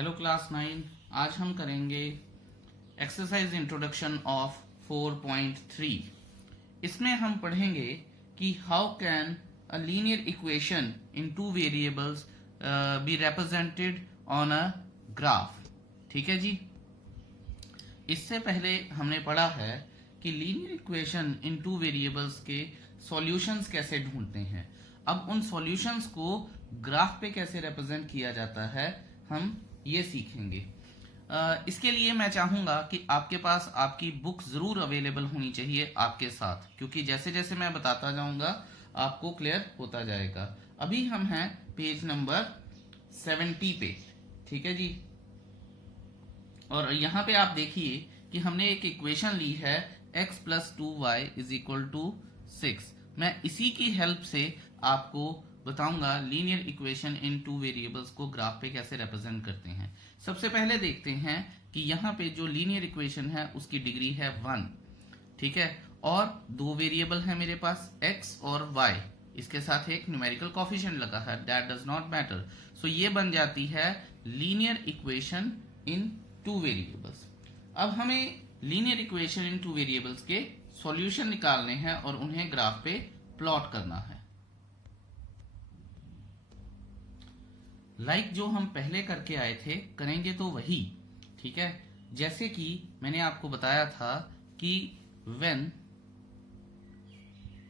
Hello class 9। आज हम करेंगे एक्सरसाइज इंट्रोडक्शन ऑफ 4.3। इसमें हम पढ़ेंगे कि how can a linear equation in two variables be represented on a graph. ठीक है जी। इससे पहले हमने पढ़ा है कि linear equation in two variables के सॉल्यूशंस कैसे ढूंढते हैं। अब उन सॉल्यूशंस को ग्राफ पे कैसे रिप्रेजेंट किया जाता है हम ये सीखेंगे। इसके लिए मैं चाहूंगा कि आपके पास आपकी बुक जरूर अवेलेबल होनी चाहिए आपके साथ, क्योंकि जैसे जैसे मैं बताता जाऊंगा आपको क्लियर होता जाएगा। अभी हम हैं पेज नंबर 70 पे। ठीक है जी। और यहाँ पे आप देखिए कि हमने एक इक्वेशन ली है x plus 2y is equal to 6। मैं इसी की हेल्प से आपको बताऊंगा linear equation in two variables को ग्राफ पे कैसे रिप्रेजेंट करते हैं। सबसे पहले देखते हैं कि यहाँ पे जो लीनियर इक्वेशन है उसकी डिग्री है 1। ठीक है। और दो वेरिएबल है मेरे पास x और y, इसके साथ एक न्यूमेरिकल कोफिशिएंट लगा है, दैट डज नॉट मैटर। सो ये बन जाती है linear equation in two variables. अब हमें linear equation in two variables के सॉल्यूशन निकालने हैं और उन्हें ग्राफ पे प्लॉट करना है। लाइक जो हम पहले करके आए थे करेंगे तो वही। ठीक है। जैसे कि मैंने आपको बताया था कि when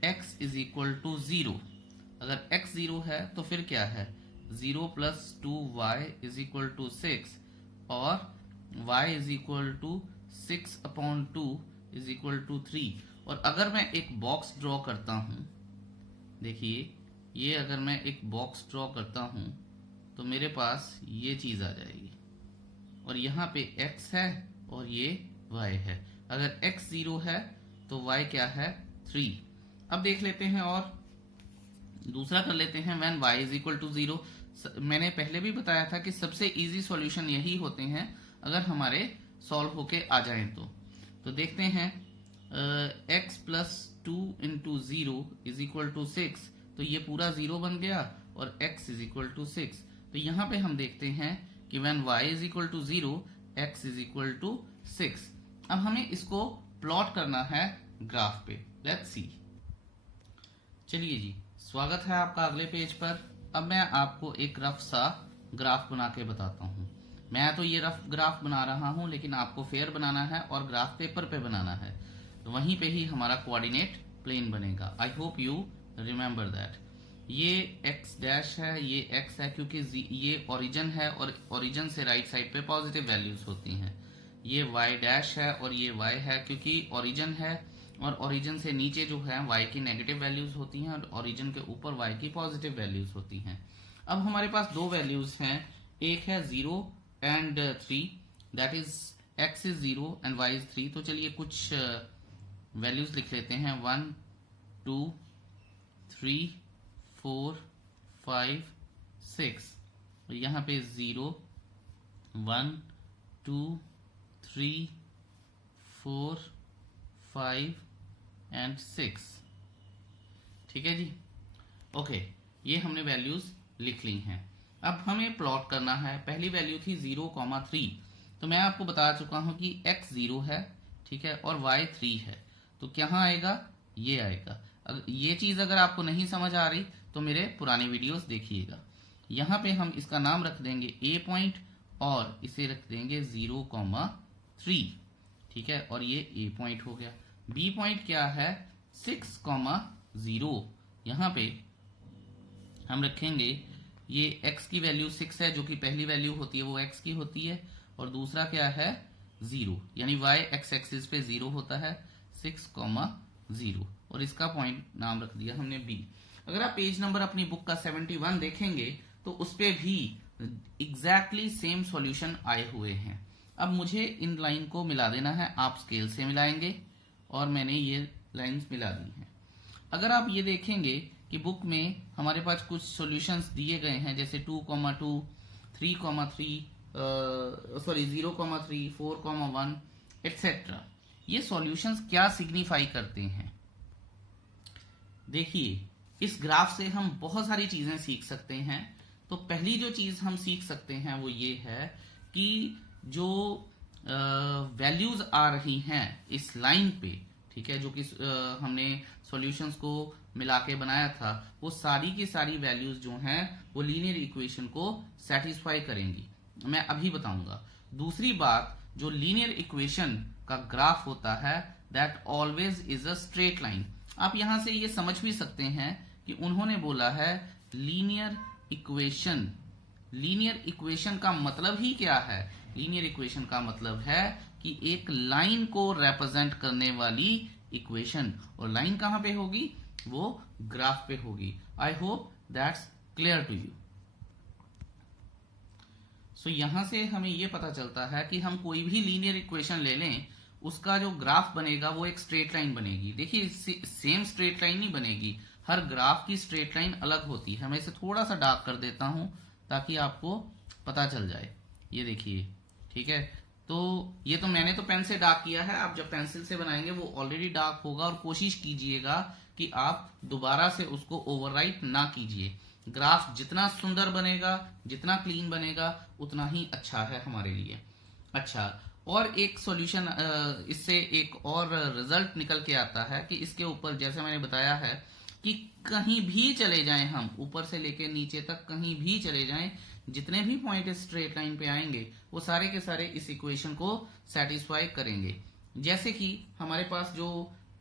x is equal to 0, अगर x 0 है तो फिर क्या है 0 plus 2y is equal to 6 और y is equal to 6/2 is equal to 3। और अगर मैं एक बॉक्स ड्रॉ करता हूं, देखिए ये अगर मैं एक बॉक्स ड्रॉ करता हूं तो मेरे पास ये चीज आ जाएगी और यहाँ पे x है और ये y है। अगर x 0 है तो y क्या है 3। अब देख लेते हैं और दूसरा कर लेते हैं when y is equal to 0। मैंने पहले भी बताया था कि सबसे इजी सॉल्यूशन यही होते हैं अगर हमारे सॉल्व होके आ जाएं तो देखते हैं x plus 2 into 0 is equal to 6, तो ये पूरा 0 बन गया और x इज इक्वल टू 6। तो यहाँ पे हम देखते हैं कि when y is equal to 0 x is equal to 6। अब हमें इसको प्लॉट करना है ग्राफ पे। Let's see. चलिए जी, स्वागत है आपका अगले पेज पर। अब मैं आपको एक रफ सा ग्राफ बना के बताता हूँ। मैं तो ये रफ ग्राफ बना रहा हूँ, लेकिन आपको फेयर बनाना है और ग्राफ पेपर पे बनाना है, तो वहीं पे ही हमारा कोऑर्डिनेट प्लेन बनेगा। आई होप यू रिमेम्बर दैट। ये x डैश है, ये x है क्योंकि ये ओरिजिन है और ओरिजिन से राइट साइड पे पॉजिटिव वैल्यूज होती हैं। ये y डैश है और ये y है क्योंकि ओरिजिन है और ओरिजिन से नीचे जो है y की नेगेटिव वैल्यूज होती हैं और ओरिजिन के ऊपर y की पॉजिटिव वैल्यूज होती हैं। अब हमारे पास दो वैल्यूज हैं, एक है 0 and 3, that is x is 0 and y is 3। तो चलिए कुछ वैल्यूज लिख लेते हैं 1 2 3 4 5 6। यहाँ पे 0 1 2 3 4 5 एंड 6। ठीक है जी। ओके, ये हमने वैल्यूज लिख ली हैं। अब हमें प्लॉट करना है। पहली वैल्यू थी 0,3, तो मैं आपको बता चुका हूं कि x 0 है, ठीक है, और y 3 है, तो क्या आएगा ये आएगा। ये चीज अगर आपको नहीं समझ आ रही तो मेरे पुराने वीडियोस देखिएगा। यहाँ पे हम इसका नाम रख देंगे a पॉइंट और इसे रख देंगे 0,3। ठीक है, और ये a पॉइंट हो गया। b पॉइंट क्या है 6,0। यहाँ पे हम रखेंगे ये x की वैल्यू 6 है, जो कि पहली वैल्यू होती है वो x की होती है, और दूसरा क्या है 0, यानी y x एक्सिस पे 0 होता है 6,0, और इसका पॉइंट नाम रख दिया हमने b। अगर आप पेज नंबर अपनी बुक का 71 देखेंगे तो उस पे भी एग्जैक्टली सेम सॉल्यूशन आए हुए हैं। अब मुझे इन लाइन को मिला देना है, आप स्केल से मिलाएंगे और मैंने ये लाइंस मिला दी हैं। अगर आप ये देखेंगे कि बुक में हमारे पास कुछ सॉल्यूशंस दिए गए हैं, जैसे 2,2 3,3 सॉरी 0,3 4,1 एटसेट्रा। ये सॉल्यूशंस क्या सिग्निफाई करते हैं? देखिए, इस ग्राफ से हम बहुत सारी चीजें सीख सकते हैं। तो पहली जो चीज हम सीख सकते हैं वो ये है कि जो वैल्यूज आ रही हैं इस लाइन पे, ठीक है, जो कि हमने सॉल्यूशंस को मिला के बनाया था, वो सारी की सारी वैल्यूज जो हैं वो लीनियर इक्वेशन को सेटिस्फाई करेंगी। मैं अभी बताऊंगा। दूसरी बात, जो लीनियर इक्वेशन का ग्राफ होता है that always is a straight line. आप यहां से ये समझ भी सकते हैं कि उन्होंने बोला है लीनियर इक्वेशन। लीनियर इक्वेशन का मतलब ही क्या है? लीनियर इक्वेशन का मतलब है कि एक लाइन को रिप्रेजेंट करने वाली इक्वेशन, और लाइन कहां पे होगी? वो ग्राफ पे होगी। I hope that's clear to you. So यहां से हमें यह पता चलता है कि हम कोई भी लीनियर इक्वेशन ले लें, उसका जो ग्राफ बनेगा वो एक स्ट्रेट लाइन बनेगी। देखिए, सेम स्ट्रेट लाइन नहीं बनेगी, हर ग्राफ की स्ट्रेट लाइन अलग होती है। मैं इसे थोड़ा सा डार्क कर देता हूं ताकि आपको पता चल जाए। ये देखिए, ठीक है, तो ये तो मैंने तो पेन से डार्क किया है, आप जब पेंसिल से बनाएंगे वो ऑलरेडी डार्क होगा। और कोशिश कीजिएगा कि आप दोबारा से उसको ओवरराइट ना कीजिए। ग्राफ जितना सुंदर बनेगा, जितना क्लीन बनेगा, उतना ही अच्छा है हमारे लिए। अच्छा, और एक सॉल्यूशन, इससे एक और रिजल्ट निकल के आता है कि इसके ऊपर, जैसे मैंने बताया है कि कहीं भी चले जाएं हम, ऊपर से लेके नीचे तक कहीं भी चले जाएं, जितने भी पॉइंट इस स्ट्रेट लाइन पे आएंगे वो सारे के सारे इस इक्वेशन को सेटिस्फाई करेंगे। जैसे कि हमारे पास जो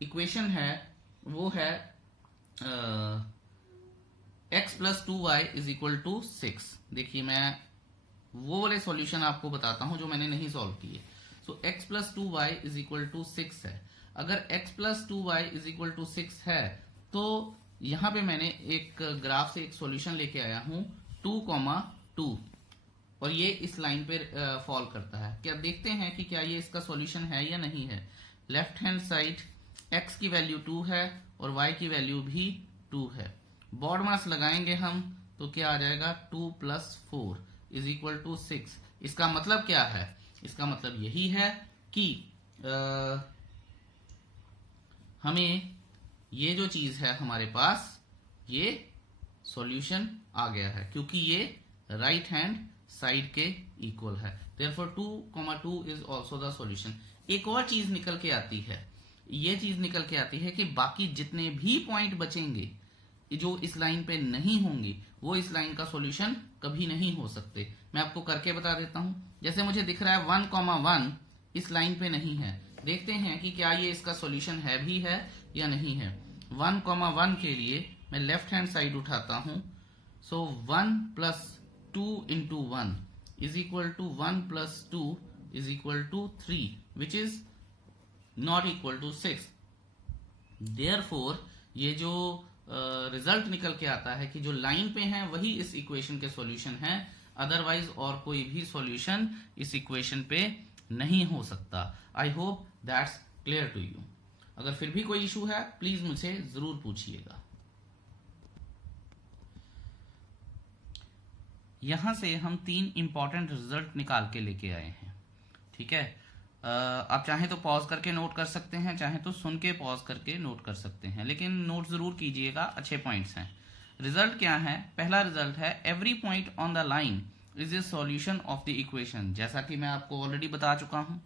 इक्वेशन है वो है x plus 2y is equal to 6। देखिए, मैं वो वाले सॉल्यूशन आपको बताता हूं जो मैंने नहीं सॉल्व किए। So x plus 2y is equal to 6 है। अगर x plus 2y is equal to 6 है तो यहां पे मैंने एक ग्राफ से एक सॉल्यूशन लेके आया हूं 2,2, और ये इस लाइन पे फॉल करता है। क्या देखते हैं कि क्या ये इसका सॉल्यूशन है या नहीं है। लेफ्ट हैंड साइड x की वैल्यू 2 है और y की वैल्यू भी 2 है। बॉड मास लगाएंगे हम तो क्या आ जाएगा? 2 प्लस 4 इज इक्वल टू 6। इसका मतलब क्या है? इसका मतलब यही है कि हमें ये जो चीज है हमारे पास, ये सॉल्यूशन आ गया है क्योंकि ये राइट हैंड साइड के इक्वल है। Therefore 2,2 is also the solution. एक और चीज निकल के आती है, ये चीज निकल के आती है कि बाकी जितने भी पॉइंट बचेंगे जो इस लाइन पे नहीं होंगे वो इस लाइन का सॉल्यूशन कभी नहीं हो सकते। मैं आपको करके बता देता हूं। जैसे मुझे दिख रहा है 1,1 इस लाइन पे नहीं है। देखते हैं कि क्या ये इसका सॉल्यूशन है भी है या नहीं है। 1,1 के लिए मैं लेफ्ट हैंड साइड उठाता हूं। So 1 plus 2 into 1 is equal to 1 plus 2 is equal to 3 which is not equal to 6। Therefore ये जो रिजल्ट निकल के आता है कि जो लाइन पे हैं वही इस इक्वेशन के सॉल्यूशन हैं, अदरवाइज और कोई भी सॉल्यूशन इस इक्वेशन पे नहीं हो सकता। I hope that's clear to you. अगर फिर भी कोई इशू है प्लीज मुझे जरूर पूछिएगा। यहां से हम 3 इंपॉर्टेंट रिजल्ट निकाल के लेके आए हैं, ठीक है। आप चाहें तो पॉज करके नोट कर सकते हैं, चाहें तो सुन के पॉज करके नोट कर सकते हैं, लेकिन नोट जरूर कीजिएगा, अच्छे पॉइंट्स हैं। रिजल्ट क्या है? पहला रिजल्ट है every point on the line is a solution of the equation, जैसा कि मैं आपको ऑलरेडी बता चुका हूं।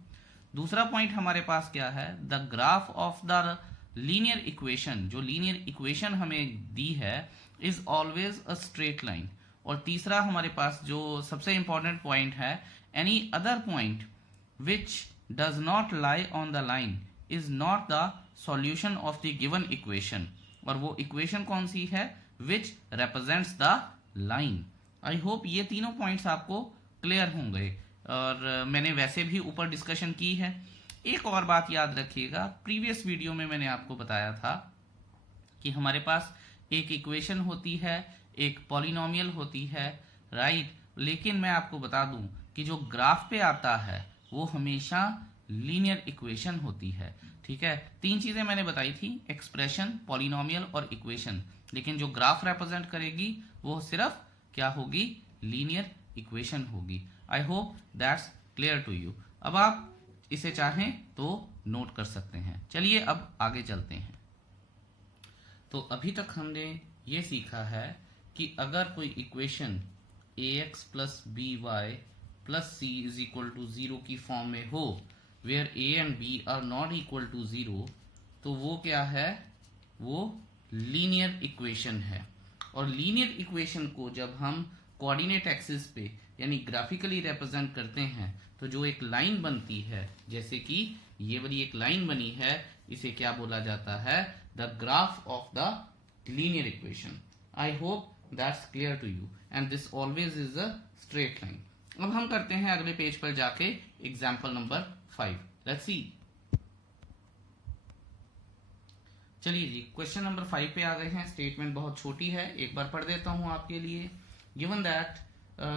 दूसरा पॉइंट हमारे पास क्या है? The graph of the linear equation, जो लीनियर इक्वेशन हमें दी है, is always a straight line. और तीसरा हमारे पास जो सबसे इंपॉर्टेंट पॉइंट है, any other point which does not lie on the line is not the solution of the given equation। और वो इक्वेशन कौन सी है? which represents the line। I hope ये तीनों पॉइंट्स आपको क्लियर होंगे, और मैंने वैसे भी ऊपर डिस्कशन की है। एक और बात याद रखिएगा, प्रीवियस वीडियो में मैंने आपको बताया था कि हमारे पास एक इक्वेशन होती है, एक पॉलिनोमियल होती है, राइट। लेकिन मैं आपको बता दूं कि जो ग्राफ पे आता है वो हमेशा लीनियर इक्वेशन होती है, ठीक है। 3 चीजें मैंने बताई थी, एक्सप्रेशन, पॉलिनोमियल और इक्वेशन, लेकिन जो ग्राफ रिप्रेजेंट करेगी वो सिर्फ क्या होगी? लीनियर इक्वेशन होगी। I hope that's clear to you. अब आप इसे चाहें तो नोट कर सकते हैं। चलिए अब आगे चलते हैं। तो अभी तक हमने ये सीखा है कि अगर कोई equation ax plus b y plus c is equal to 0 की फॉर्म में हो, where a and b are not equal to 0, तो वो क्या है, वो लीनियर इक्वेशन है। और लीनियर इक्वेशन को जब हम कोऑर्डिनेट एक्सिस पे यानी ग्राफिकली रिप्रेजेंट करते हैं तो जो एक लाइन बनती है, जैसे कि ये वाली एक लाइन बनी है, इसे क्या बोला जाता है, the graph of the linear equation. I hope that's clear to you and this always is a straight line. अब हम करते हैं अगले पेज पर जाके एग्जाम्पल नंबर 5। Let's see. चलिए जी, क्वेश्चन नंबर 5 पे आ गए हैं। स्टेटमेंट बहुत छोटी है, एक बार पढ़ देता हूं आपके लिए। Given that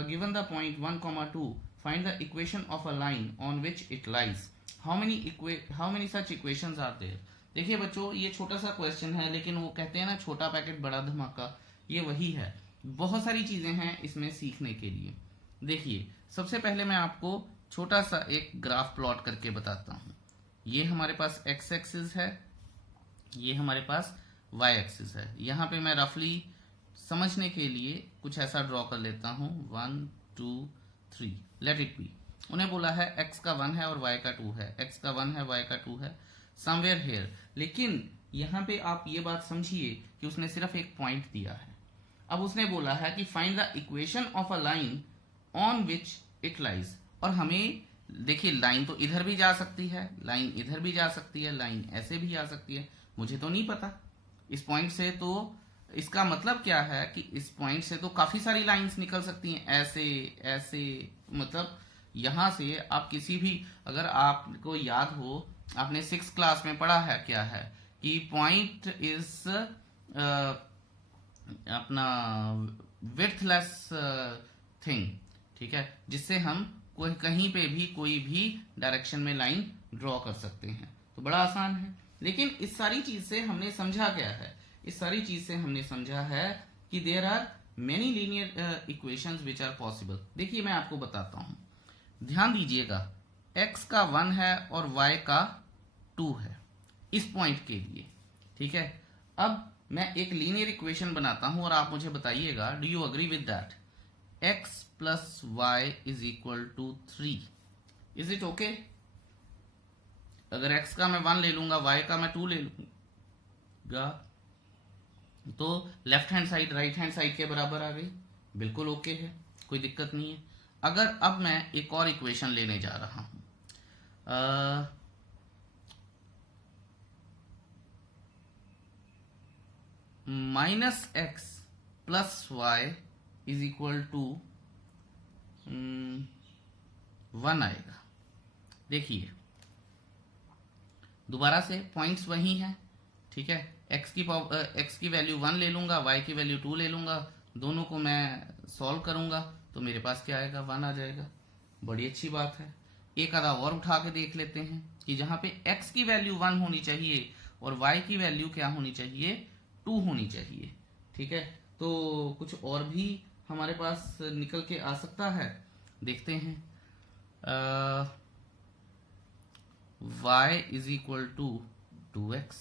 given the point 1,2 find the equation of a line on which it lies, how many such equations are there. देखिए बच्चों, ये छोटा सा क्वेश्चन है, लेकिन वो कहते हैं ना, छोटा पैकेट बड़ा धमाका, ये वही है। बहुत सारी चीजें हैं इसमें सीखने के लिए। देखिए, सबसे पहले मैं आपको छोटा सा एक ग्राफ प्लॉट करके बताता हूं। ये हमारे पास एक्स एक्सिस है, ये हमारे पास वाई एक्सिस है। यहां पे मैं रफली समझने के लिए कुछ ऐसा ड्रॉ कर लेता हूं, 1 2 3, लेट इट बी। उन्हें बोला है x का 1 है और y का 2 है, x का 1 है y का 2 है, समवेयर हेयर। लेकिन यहां पे आप ये बात समझिए कि उसने सिर्फ एक पॉइंट दिया है। अब उसने बोला है कि find the equation of a line on which it lies. और हमें देखिए, लाइन तो इधर भी जा सकती है, लाइन इधर भी जा सकती है, लाइन ऐसे भी आ सकती है, मुझे तो नहीं पता इस पॉइंट से। तो इसका मतलब क्या है कि इस पॉइंट से तो काफी सारी लाइंस निकल सकती हैं, ऐसे ऐसे। मतलब यहां से आप किसी भी, अगर आपको याद हो, आपने 6th क्लास में पढ़ा है क्या है कि पॉइंट इज अपना विड्थलेस थिंग, ठीक है, जिससे हम कोई कहीं पे भी कोई भी डायरेक्शन में लाइन ड्रॉ कर सकते हैं। तो बड़ा आसान है। लेकिन इस सारी चीज से हमने समझा क्या है, इस सारी चीज से हमने समझा है कि there are many linear equations which are possible. देखिए, मैं आपको बताता हूं, ध्यान दीजिएगा, x का 1 है और y का 2 है इस पॉइंट के लिए, ठीक है। अब मैं एक लीनियर इक्वेशन बनाता हूं और आप मुझे बताइएगा, do you agree with that x plus y is equal to 3, is it okay? अगर x का मैं 1 ले लूंगा, y का मैं 2 ले लूंगा, तो left hand side right hand side के बराबर आ गई, बिल्कुल ओके है, कोई दिक्कत नहीं है। अगर अब मैं एक और इक्वेशन लेने जा रहा हूं, -x plus y is equal to 1 आएगा। देखिए, दोबारा से पॉइंट्स वही हैं, ठीक है। x की वैल्यू 1 ले लूंगा, y की वैल्यू 2 ले लूंगा, दोनों को मैं सॉल्व करूंगा तो मेरे पास क्या आएगा, 1 आ जाएगा। बड़ी अच्छी बात है। एक आधा और उठा के देख लेते हैं कि जहां पे x की वैल्यू 1 होनी चाहिए और y की वैल्यू क्या होनी चाहिए, 2 होनी चाहिए, ठीक है। तो कुछ और भी हमारे पास निकल के आ सकता है, देखते हैं। y is equal to 2x।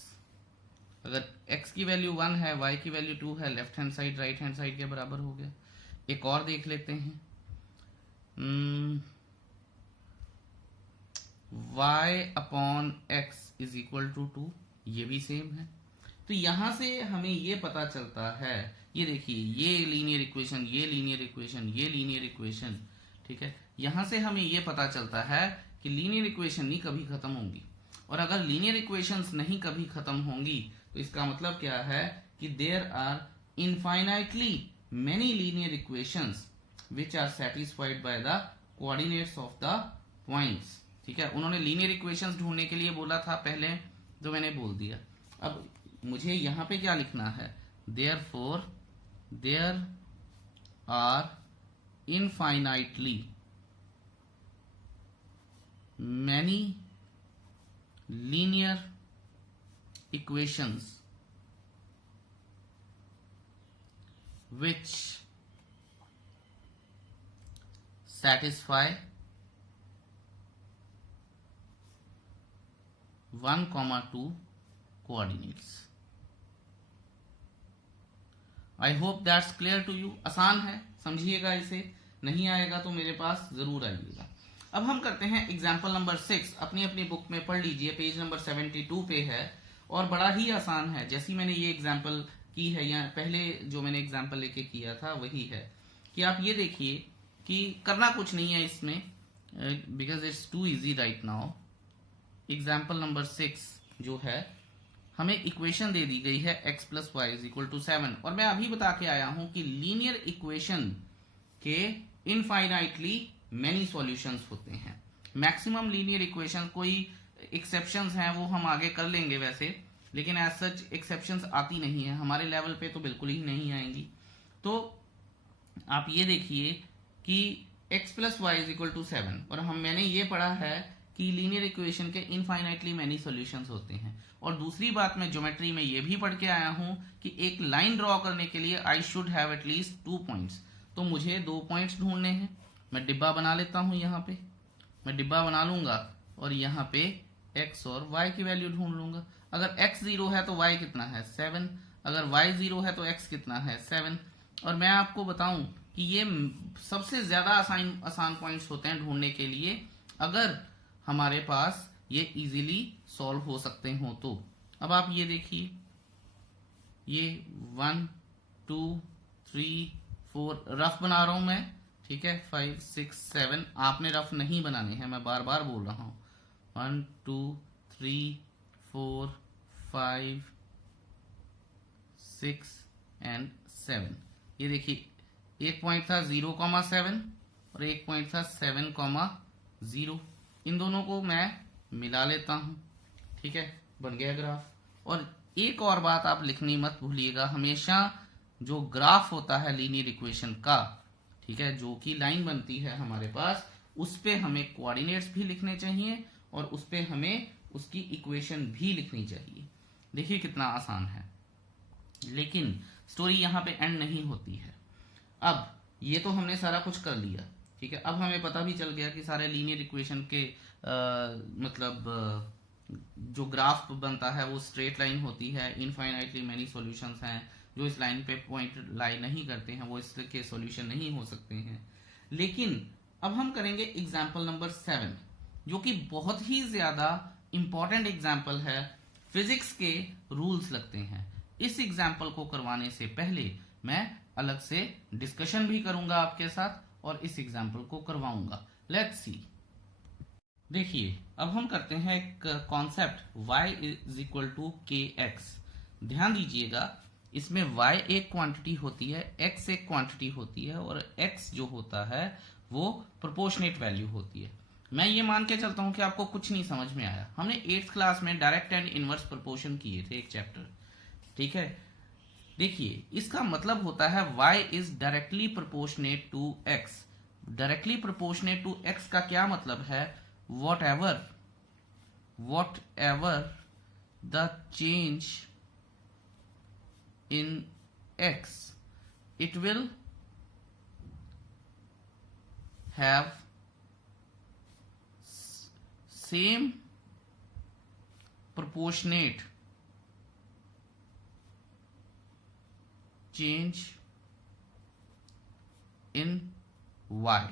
अगर x की वैल्यू 1 है, y की वैल्यू 2 है, left hand side right hand side के बराबर हो गया। एक और देख लेते हैं, y upon x is equal to 2, ये भी सेम है। तो यहां से हमें ये पता चलता है, ये देखिए, ये लीनियर इक्वेशन, ये लीनियर इक्वेशन, ये लीनियर इक्वेशन, ठीक है। यहां से हमें ये पता चलता है कि लीनियर इक्वेशन नहीं कभी खत्म होंगी। और अगर लीनियर इक्वेशंस नहीं कभी खत्म होंगी तो इसका मतलब क्या है कि there are infinitely many linear equations which are satisfied by the coordinates of the points, ठीक है। उन्होंने लीनियर इक्वेशंस ढूंढने के लिए बोला था पहले, तो मैंने बोल दिया। अब मुझे यहां पे क्या लिखना है, therefore there are infinitely many linear equations which satisfy 1,2 coordinates. I hope that's clear to you. आसान है, समझिएगा इसे। नहीं आएगा तो मेरे पास जरूर आइएगा। अब हम करते हैं एग्जाम्पल नंबर 6। अपनी अपनी बुक में पढ़ लीजिए, पेज नंबर 72 पे है और बड़ा ही आसान है। जैसी मैंने ये एग्जाम्पल की है या पहले जो मैंने एग्जाम्पल लेके किया था वही है कि आप ये देखिए कि करना कुछ नहीं है इसमें, because it's too easy right now. Example number 6 जो है, हमें इक्वेशन दे दी गई है x plus y is equal to 7 और मैं अभी बता के आया हूं कि लीनियर इक्वेशन के इनफाइनाइटली मैनी सॉल्यूशंस होते हैं। मैक्सिमम लीनियर इक्वेशन, कोई एक्सेप्शंस हैं वो हम आगे कर लेंगे वैसे, लेकिन एज सच एक्सेप्शंस आती नहीं है हमारे लेवल पे, तो बिल्कुल ही नहीं आएंगी। तो आप ये देखिए कि x plus y is equal to 7 और मैंने ये पढ़ा है कि लीनियर इक्वेशन के इनफाइनाइटली मैनी सॉल्यूशंस होते हैं। और दूसरी बात, मैं ज्योमेट्री में ये भी पढ़ के आया हूं कि एक लाइन ड्रॉ करने के लिए I should have at least 2 points. तो मुझे 2 पॉइंट्स ढूंढने हैं। मैं डिब्बा बना लेता हूं, यहाँ पे मैं डिब्बा बना लूंगा और यहाँ पे x और y की वैल्यू ढूंढ लूंगा। अगर x 0 है तो y कितना है 7, अगर y 0 है तो x कितना है 7। और मैं आपको बताऊं कि ये सबसे ज्यादा आसान पॉइंट्स होते हैं ढूंढने के लिए, अगर हमारे पास ये इजीली सॉल्व हो सकते हो तो। अब आप ये देखिए, ये 1 2 3 4 रफ बना रहा हूं मैं, ठीक है। 5 6 7 आपने रफ नहीं बनाने हैं, मैं बार बार बोल रहा हूं। 1 2 3 4 5 6 एंड 7। ये देखिए, एक पॉइंट था 0,7 और एक पॉइंट था 7,0। इन दोनों को मैं मिला लेता हूं, ठीक है, बन गया ग्राफ। और एक और बात आप लिखनी मत भूलिएगा, हमेशा जो ग्राफ होता है लीनियर इक्वेशन का, ठीक है, जो कि लाइन बनती है हमारे पास, उस पे हमें कोऑर्डिनेट्स भी लिखने चाहिए और उस पे हमें उसकी इक्वेशन भी लिखनी चाहिए। देखिए कितना आसान है, लेकिन स्टोरी यहाँ पे एंड नहीं होती है। अब ये तो हमने सारा कुछ कर लिया, ठीक है। अब हमें पता भी चल गया कि सारे लीनियर इक्वेशन के जो ग्राफ बनता है वो स्ट्रेट लाइन होती है, इनफाइनाइटली मैनी सॉल्यूशंस हैं, जो इस लाइन पे पॉइंट लाई नहीं करते हैं वो इसके सॉल्यूशन नहीं हो सकते हैं। लेकिन अब हम करेंगे एग्जाम्पल नंबर 7, जो कि बहुत ही ज्यादा इंपॉर्टेंट एग्जाम्पल है। फिजिक्स के रूल्स लगते हैं। इस एग्जाम्पल को करवाने से पहले मैं अलग से डिस्कशन भी करूंगा आपके साथ और इस एग्जाम्पल को करवाऊंगा। Let's see. देखिए, अब हम करते हैं एक concept y is equal to kx। ध्यान दीजिएगा, इसमें y एक क्वांटिटी होती है, x एक क्वांटिटी होती है और x जो होता है वो प्रोपोर्शनेट वैल्यू होती है। मैं ये मान के चलता हूं कि आपको कुछ नहीं समझ में आया। हमने 8th क्लास में डायरेक्ट एंड इनवर्स प्रोपोर्शन किए थे एक चैप्टर, ठीक है। देखिए, इसका मतलब होता है y is directly proportionate to x। Directly proportionate to x का क्या मतलब है? whatever the change in x, it will have same proportionate change in y।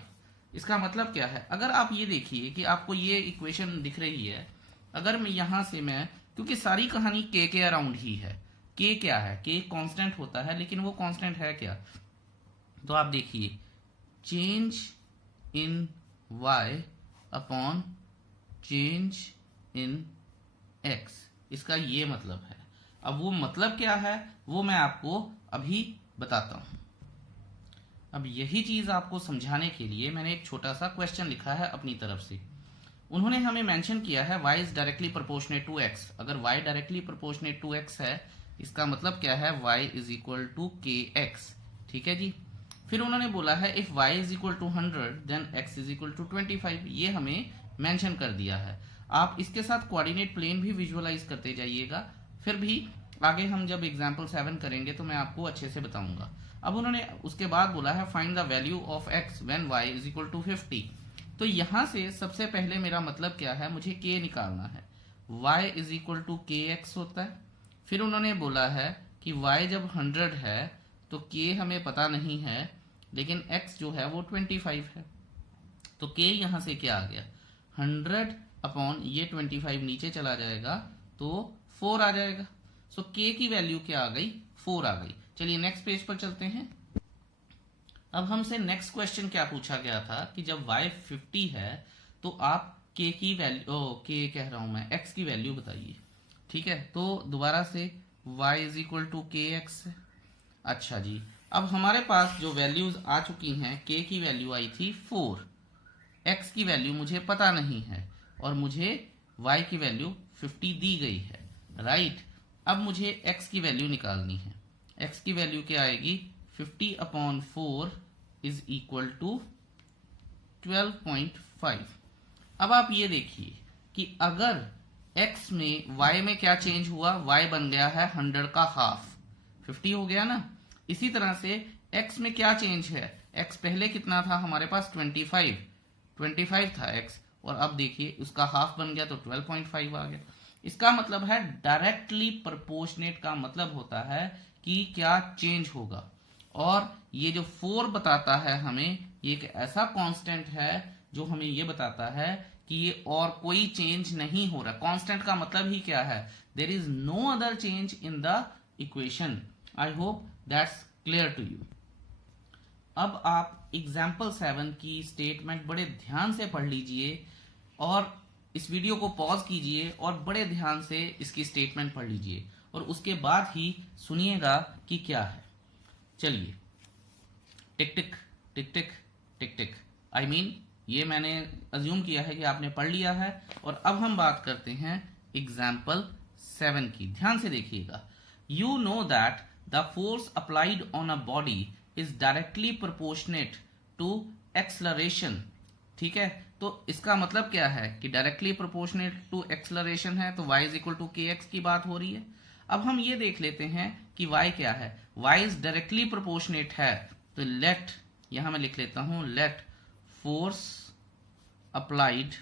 इसका मतलब क्या है? अगर आप ये देखिए कि आपको ये इक्वेशन दिख रही है, अगर मैं यहां से क्योंकि सारी कहानी k के अराउंड ही है। k क्या है? k कांस्टेंट होता है, लेकिन वो कांस्टेंट है क्या? तो आप देखिए, change in y upon change in x, इसका ये मतलब है। अब वो मतलब क्या है वो मैं आपको अभी बताता हूं। अब यही चीज आपको समझाने के लिए मैंने एक छोटा सा क्वेश्चन लिखा है अपनी तरफ से। उन्होंने हमें मेंशन किया है y is directly proportionate to x। अगर y directly proportionate to x है, इसका मतलब क्या है? y is equal to kx, ठीक है जी। फिर उन्होंने बोला है if y is equal to 100 then x is equal to 25। ये हमें मेंशन कर दिया है। आप इसके साथ कोऑर्डिनेट प्लेन भी विजुअलाइज करते जाइएगा, फिर भी आगे हम जब एग्जाम्पल 7 करेंगे तो मैं आपको अच्छे से बताऊंगा। अब उन्होंने उसके बाद बोला है find the value of x when y is equal to 50। तो यहां से सबसे पहले मेरा मतलब क्या है? मुझे k निकालना है। y is equal to kx होता है। फिर उन्होंने बोला है कि y जब 100 है तो k हमें पता नहीं है, लेकिन x जो है वो 25 है। तो k यहां से क्या आ गया, 100 अपॉन ये 25 नीचे चला जाएगा तो 4 आ जाएगा। सो k की वैल्यू क्या आ गई, 4 आ गई। चलिए नेक्स्ट पेज पर चलते हैं। अब हमसे नेक्स्ट क्वेश्चन क्या पूछा गया था कि जब y 50 है तो आप k की वैल्यू, k कह रहा हूं मैं, x की वैल्यू बताइए। ठीक है, तो दोबारा से y is equal to k x है। अच्छा जी, अब हमारे पास जो वैल्यूज आ चुकी हैं, k की वैल्यू आई थी 4, x की वैल्यू मुझे पता नहीं है और मुझे y की वैल्यू 50 दी गई है, राइट। अब मुझे x की वैल्यू निकालनी है। x की वैल्यू क्या आएगी, 50 अपॉन 4 इज इक्वल टू 12.5। अब आप ये देखिए कि अगर x में y में क्या चेंज हुआ, y बन गया है 100 का हाफ, 50 हो गया ना। इसी तरह से x में क्या चेंज है, x पहले कितना था हमारे पास 25 था x, और अब देखिए उसका हाफ बन गया तो 12.5 आ गया। इसका मतलब है डायरेक्टली प्रोपोर्शनेट का मतलब होता है कि क्या चेंज होगा। और ये जो 4 बताता है हमें, ये एक ऐसा कांस्टेंट है जो हमें ये बताता है कि ये और कोई चेंज नहीं हो रहा। कांस्टेंट का मतलब ही क्या है, there is no other change in the equation. I hope that's clear to you. अब आप एग्जाम्पल 7 की स्टेटमेंट बड़े ध्यान से पढ़ लीजिए और इस वीडियो को पॉज कीजिए और बड़े ध्यान से इसकी स्टेटमेंट पढ़ लीजिए और उसके बाद ही सुनिएगा कि क्या है। चलिए, टिक टिक टिक टिक टिक टिक, आई मीन ये मैंने अज्यूम किया है कि आपने पढ़ लिया है। और अब हम बात करते हैं एग्जाम्पल 7 की। ध्यान से देखिएगा। You know that the force applied on a body is directly proportionate to acceleration. ठीक है, तो इसका मतलब क्या है कि डायरेक्टली प्रोपोर्शनेट टू एक्सलरेशन है, तो y is equal to k x की बात हो रही है। अब हम ये देख लेते हैं कि y क्या है। y इज डायरेक्टली प्रोपोर्शनेट है, तो लेट, यहां मैं लिख लेता हूं, let force applied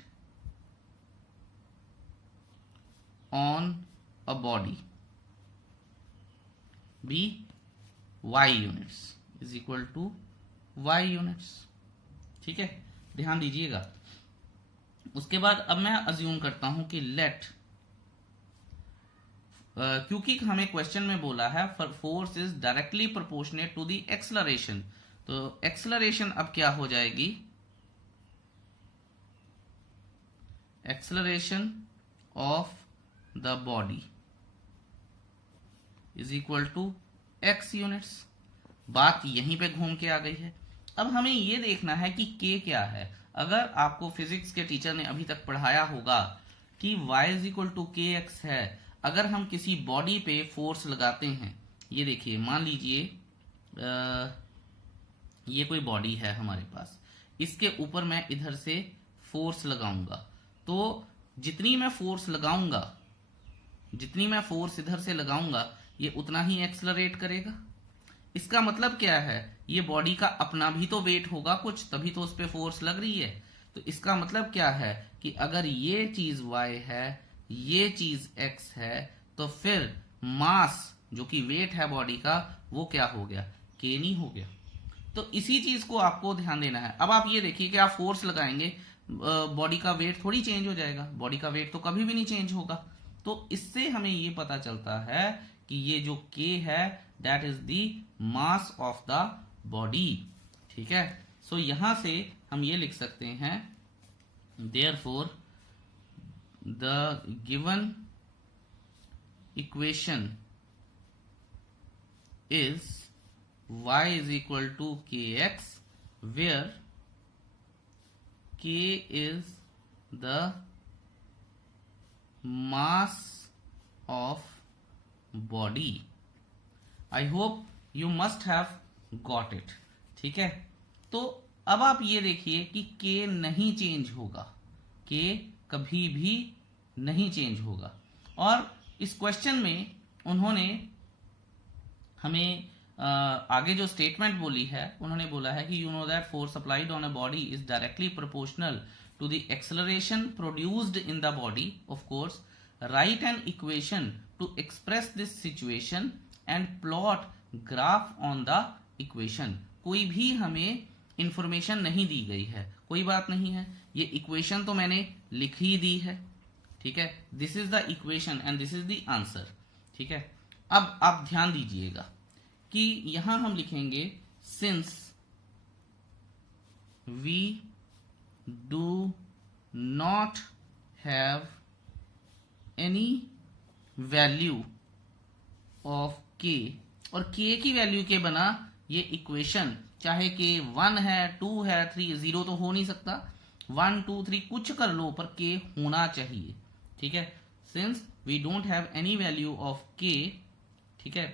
on a body be y units is equal to y units. ठीक है, ध्यान दीजिएगा। उसके बाद अब मैं अज्यूम करता हूं कि लेट, क्योंकि हमें क्वेश्चन में बोला है force is directly proportionate to the acceleration, तो एक्सलरेशन अब क्या हो जाएगी, acceleration of the body is equal to x units. बात यहीं पे घूम के आ गई है। अब हमें ये देखना है कि k क्या है। अगर आपको फिजिक्स के टीचर ने अभी तक पढ़ाया होगा कि y is equal to k x है, अगर हम किसी बॉडी पे फोर्स लगाते हैं, ये देखिए मान लीजिए ये कोई बॉडी है हमारे पास, इसके ऊपर मैं इधर से फोर्स लगाऊंगा, तो जितनी मैं फोर्स लगाऊंगा, जितनी मैं फोर्स इधर से लगाऊंगा, ये उतना ही एक्सलरेट करेगा। इसका मतलब क्या है, ये बॉडी का अपना भी तो वेट होगा कुछ, तभी तो उस पर फोर्स लग रही है। तो इसका मतलब क्या है कि अगर ये चीज y है, ये चीज x है, तो फिर मास जो कि वेट है बॉडी का, वो क्या हो गया, k नहीं हो गया। तो इसी चीज को आपको ध्यान देना है। अब आप ये देखिए कि आप फोर्स लगाएंगे, बॉडी का वेट थोड़ी चेंज हो जाएगा, बॉडी का वेट तो कभी भी नहीं चेंज होगा। तो इससे हमें ये पता चलता है कि ये जो k है that is the mass of the body. ठीक है, सो यहां से हम ये लिख सकते हैं, therefore the given equation is y is equal to kx, where k is the mass of body. I hope you must have got it. ठीक है, तो अब आप ये देखिए कि k नहीं चेंज होगा, k कभी भी नहीं चेंज होगा। और इस क्वेश्चन में उन्होंने हमें आगे जो स्टेटमेंट बोली है, उन्होंने बोला है कि you know that force applied on a body is directly proportional to the acceleration produced in the body. Of course write an equation to express this situation and plot graph on the equation. कोई भी हमें information नहीं दी गई है, कोई बात नहीं है, ये इक्वेशन तो मैंने लिख ही दी है, ठीक है। This is the equation and this is the answer, ठीक है। अब आप ध्यान दीजिएगा कि यहां हम लिखेंगे since we do not have any value of k, और के की वैल्यू के बना ये इक्वेशन चाहे के 1 है 2 है 3, 0 तो हो नहीं सकता, 1 2 3 कुछ कर लो पर के होना चाहिए, ठीक है। Since we don't have any value of k, ठीक है,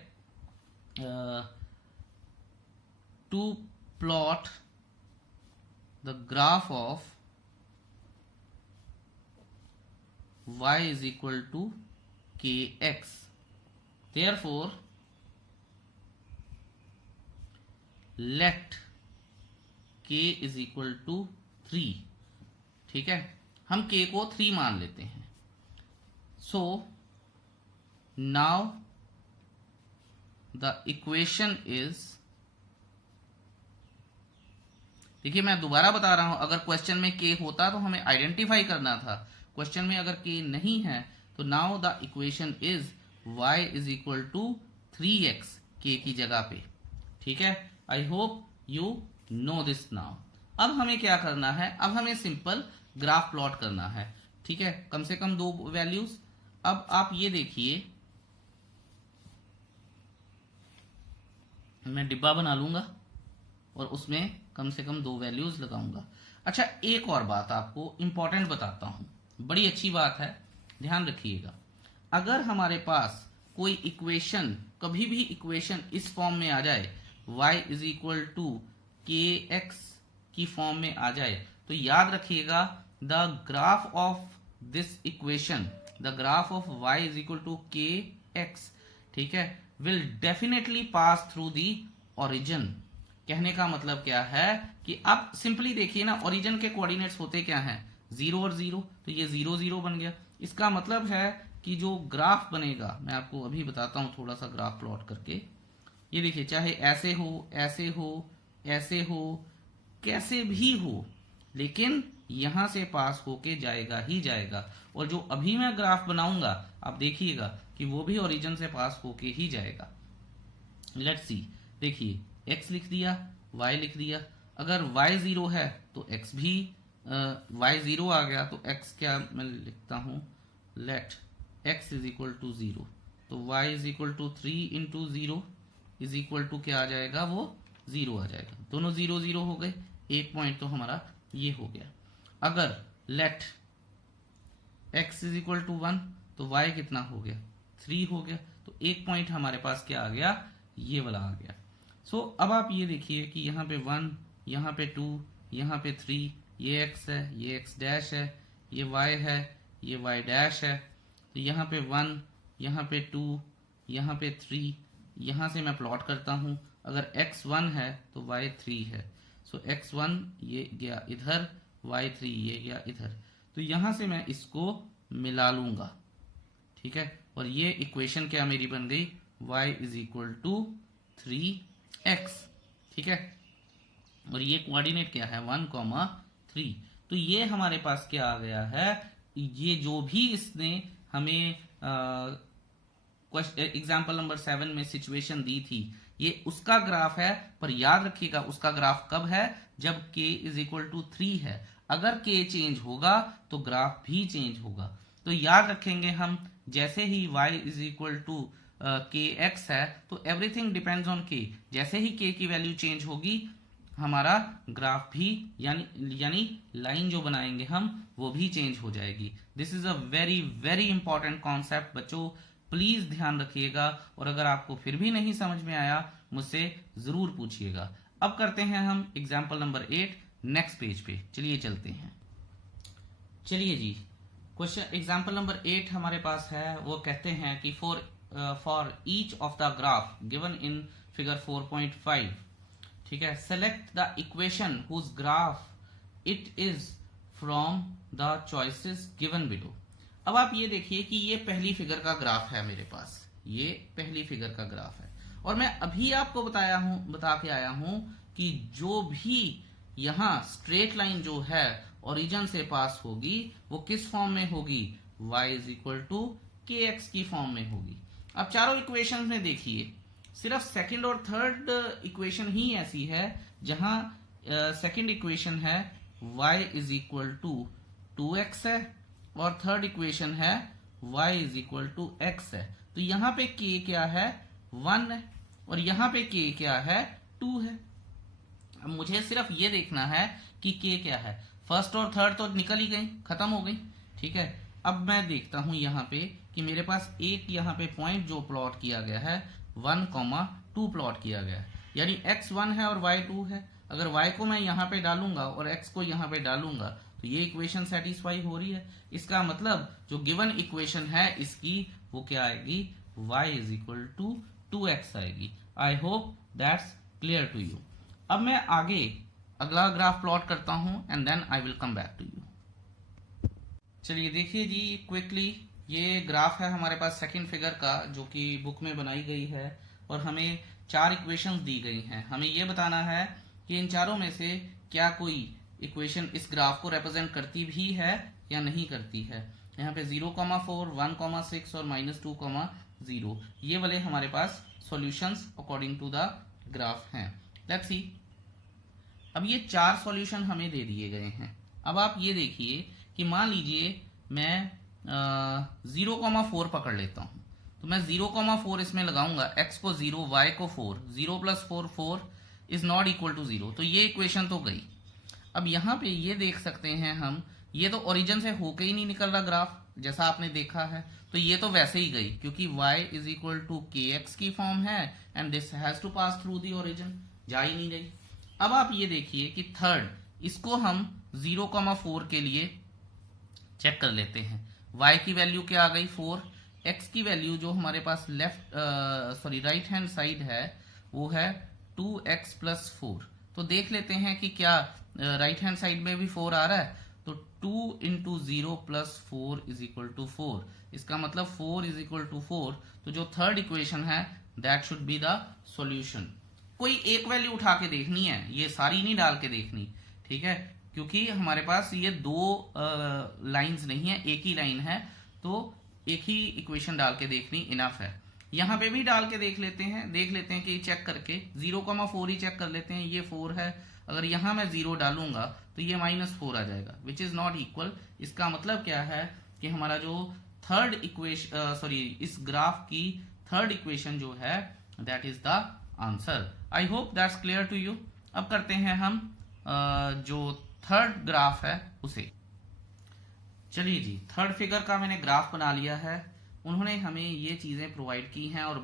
to plot the graph of y is equal to kx, therefore let k is equal to 3, ठीक है। हम k को 3 मान लेते हैं। so now the equation is, देखिए मैं दोबारा बता रहा हूं, अगर क्वेश्चन में k होता तो हमें आइडेंटिफाई करना था, क्वेश्चन में अगर k नहीं है तो now the equation is y is equal to 3x k की जगह पे, ठीक है। I hope you know this now. अब हमें क्या करना है, अब हमें सिंपल ग्राफ प्लॉट करना है, ठीक है, कम से कम 2 वैल्यूज। अब आप ये देखिए, मैं डिब्बा बना लूंगा और उसमें कम से कम 2 वैल्यूज लगाऊंगा। अच्छा, एक और बात आपको इंपॉर्टेंट बताता हूं, बड़ी अच्छी बात है, ध्यान रखिएगा। अगर हमारे पास कोई इक्वेशन, कभी भी इक्वेशन इस फॉर्म में आ जाए, y is equal to k x की फॉर्म में आ जाए, तो याद रखिएगा the graph of this equation, the graph of y is equal to k x, ठीक है, will definitely pass through the origin. कहने का मतलब क्या है कि आप सिंपली देखिए ना, ओरिजिन के कोऑर्डिनेट्स होते क्या हैं, 0 और 0, तो ये 0 0 बन गया। इसका मतलब है कि जो ग्राफ बनेगा, मैं आपको अभी बताता हूं थोड़ा सा ग्राफ प्लॉट करके, ये देखिए चाहे ऐसे हो ऐसे हो ऐसे हो कैसे भी हो, लेकिन यहां से पास होके जाएगा ही जाएगा। और जो अभी मैं ग्राफ बनाऊंगा आप देखिएगा कि वो भी ओरिजिन से पास होके ही जाएगा। लेट्स सी, देखिए x लिख दिया, y लिख दिया, अगर y 0 है तो x भी y 0 आ गया, तो x क्या मैं लिखता हूं, let x is equal to 0, तो y is equal to 3 into 0 is equal to क्या आ जाएगा, वो 0 आ जाएगा। दोनों 0 0 हो गए, एक पॉइंट तो हमारा ये हो गया। अगर let x is equal to 1, तो y कितना हो गया, 3 हो गया, तो एक पॉइंट हमारे पास क्या आ गया, ये वाला आ गया। सो अब आप ये देखिए कि यहाँ पे 1, यहाँ पे 2, यहाँ पे 3, ये x है, ये x डैश है, ये y है, ये y डैश है, तो यहाँ पे 1, यहाँ पे 2, यहाँ पे 3, यहाँ से मैं प्लॉट करता हूँ, अगर x 1 है तो y 3 है, सो x 1 ये गया इधर, y 3 ये गया इधर, तो यहाँ से मैं इसको मिला लूंगा, ठीक है, और ये इक्वेशन क्या मेरी बन गई, y is equal to 3x, ठीक है, और ये कोऑर्डिनेट क्या है 1, 3, तो ये हमारे पास क्या आ गया है, ये जो भी इसने हमें एग्जाम्पल नंबर 7 में सिचुएशन दी थी, ये उसका ग्राफ है। पर याद रखिएगा उसका ग्राफ कब है, जब k इज इक्वल टू 3 है। अगर k चेंज होगा तो ग्राफ भी चेंज होगा। तो याद रखेंगे हम, जैसे ही y is equal to kx है तो एवरीथिंग डिपेंड्स ऑन k, जैसे ही k की वैल्यू चेंज होगी हमारा ग्राफ भी यानी लाइन जो बनाएंगे हम वो भी चेंज हो जाएगी। This is a very very important concept बच्चों, प्लीज ध्यान रखिएगा, और अगर आपको फिर भी नहीं समझ में आया मुझसे जरूर पूछिएगा। अब करते हैं हम एग्जाम्पल नंबर 8 नेक्स्ट पेज पे, चलिए चलते हैं। चलिए जी, क्वेश्चन एग्जाम्पल नंबर 8 हमारे पास है, वो कहते हैं कि for each of the graph given in figure 4.5, ठीक है, select the equation whose graph it is from the choices given below. अब आप ये देखिए कि ये पहली फिगर का ग्राफ है मेरे पास, ये पहली फिगर का ग्राफ है, और मैं अभी आपको बता के आया हूं कि जो भी यहाँ स्ट्रेट लाइन जो है ओरिजिन से पास होगी वो किस फॉर्म में होगी, y is equal to k x की फॉर्म में होगी। अब चारों इक्वेशन में देखिए, सिर्फ सेकंड और थर्ड इक्वेशन ही ऐसी है जहां सेकंड इक्वेशन है y is equal to 2x है और थर्ड इक्वेशन है y is equal to x है। तो यहाँ पे k क्या है, 1 है, और यहाँ पे k क्या है, 2 है। अब मुझे सिर्फ ये देखना है कि k क्या है। फर्स्ट और थर्ड तो निकल ही गई, खत्म हो गई, ठीक है। अब मैं देखता हूं यहाँ पे कि मेरे पास एक यहाँ पे पॉइंट जो प्लॉट किया गया है 1,2 प्लॉट किया गया है, यानी x 1 है और y 2 है। अगर y को मैं यहाँ पे डालूंगा और x को यहाँ पे डालूंगा तो ये इक्वेशन सेटिस्फाई हो रही है। इसका मतलब जो गिवन इक्वेशन है इसकी वो क्या आएगी, y is equal to 2x आएगी। I hope that's clear to you. अब मैं आगे अगला ग्राफ प्लॉट करता हूं and then I will come back to you. चलिए देखिए जी क्विकली, ये ग्राफ है हमारे पास सेकंड फिगर का जो कि बुक में बनाई गई है और हमें 4 इक्वेशंस दी गई हैं। हमें ये बताना है कि इन चारों में से क्या कोई इक्वेशन इस ग्राफ को रिप्रेजेंट करती भी है या नहीं करती है। यहाँ पे 0,4, 1,6 और -2,0 ये वाले हमारे पास solutions according to the graph हैं। Let's see. अब ये 4 सॉल्यूशन हमें दे दिए गए हैं। अब आप ये देखिए कि मान लीजिए मैं 0,4 पकड़ लेता हूं, तो मैं 0,4 इसमें लगाऊंगा, x को 0, y को 4, 0 + 4 4 इज नॉट इक्वल टू 0। तो ये इक्वेशन तो गई। अब यहाँ पे ये देख सकते हैं हम, ये तो ओरिजिन से होके ही नहीं निकल रहा ग्राफ, जैसा आपने देखा है। तो ये तो वैसे ही गई क्योंकि y is equal to k x की फॉर्म है and this has to pass through the origin, जा ही नहीं रही। अब आप ये देखिए कि थर्ड, इसको हम 0,4 के लिए चेक कर लेते हैं। y की वैल्यू क्या आ गई, 4। x की वैल्यू जो हमारे पास राइट हैंड साइड है वो है 2x + 4। तो देख लेते हैं कि क्या राइट हैंड साइड में भी 4 आ रहा है। तो 2 × 0 + 4 = 4। इसका मतलब 4 = 4। तो जो थर्ड इक्वेशन है that should be the solution. कोई एक वैल्यू उठा के देखनी है, ये सारी नहीं डाल के देखनी, ठीक है, क्योंकि हमारे पास ये 2 लाइंस नहीं है, एक ही लाइन है, तो एक ही इक्वेशन डाल के देखनी इनफ है। यहाँ पे भी डाल के देख लेते हैं कि चेक करके 0,4 ही चेक कर लेते हैं। ये 4 है, अगर यहाँ मैं 0 डालूंगा तो ये -4 आ जाएगा विच इज नॉट इक्वल। इसका मतलब क्या है कि हमारा जो थर्ड इक्वेशन इस ग्राफ की थर्ड इक्वेशन जो है that is the answer. I hope that's clear to you. अब करते हैं हम जो थर्ड ग्राफ है उसे। चलिए जी, थर्ड फिगर का मैंने ग्राफ बना लिया है। उन्होंने हमें ये चीजें प्रोवाइड की हैं और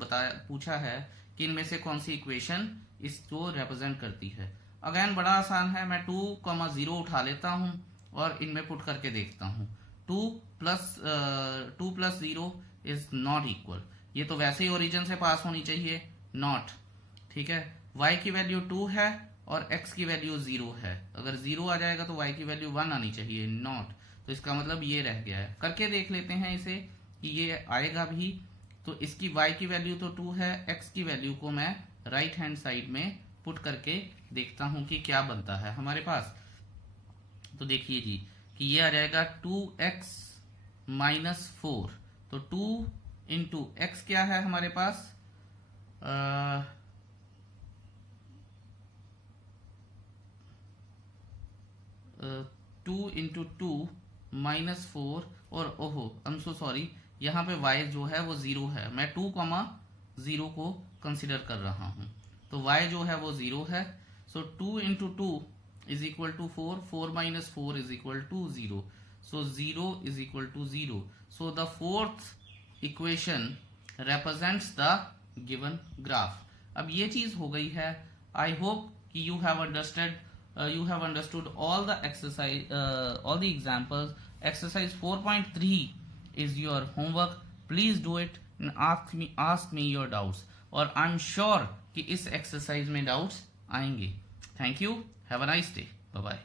पूछा है कि इनमें से कौन सी इक्वेशन इसको रिप्रेजेंट करती है। अगेन बड़ा आसान है, मैं 2,0 उठा लेता हूं और इनमें पुट करके देखता हूं। 2 + 0 इज नॉट इक्वल, ये तो वैसे ही ओरिजिन से पास होनी चाहिए, नॉट, ठीक है। y की वैल्यू 2 है और x की वैल्यू 0 है। अगर 0 आ जाएगा तो y की वैल्यू 1 आनी चाहिए, नॉट। तो इसका मतलब ये रह गया है। करके देख लेते हैं इसे कि ये आएगा भी। तो इसकी y की वैल्यू तो 2 है, x की वैल्यू को मैं राइट हैंड साइड में पुट करके देखता हूं कि क्या बनता है हमारे पास। तो देखिए जी कि ये आ जाएगा 2x - 4। तो 2 × x क्या है हमारे पास, 2 × 2 -4 और ओहो आई एम सो सॉरी, यहाँ पे y जो है वो 0 है। मैं 2,0 को कंसिडर कर रहा हूँ, तो y जो है वो 0 है। सो 2 × 2 = 4, 4 - 4 = 0। So 0 = 0. So the fourth equation represents the given graph. अब ये चीज हो गई है। I hope कि you have understood all the exercise, all the examples. Exercise 4.3 is your homework. Please do it and ask me your doubts. और I'm sure कि इस exercise में doubts आएंगे। Thank you. Have a nice day. Bye bye.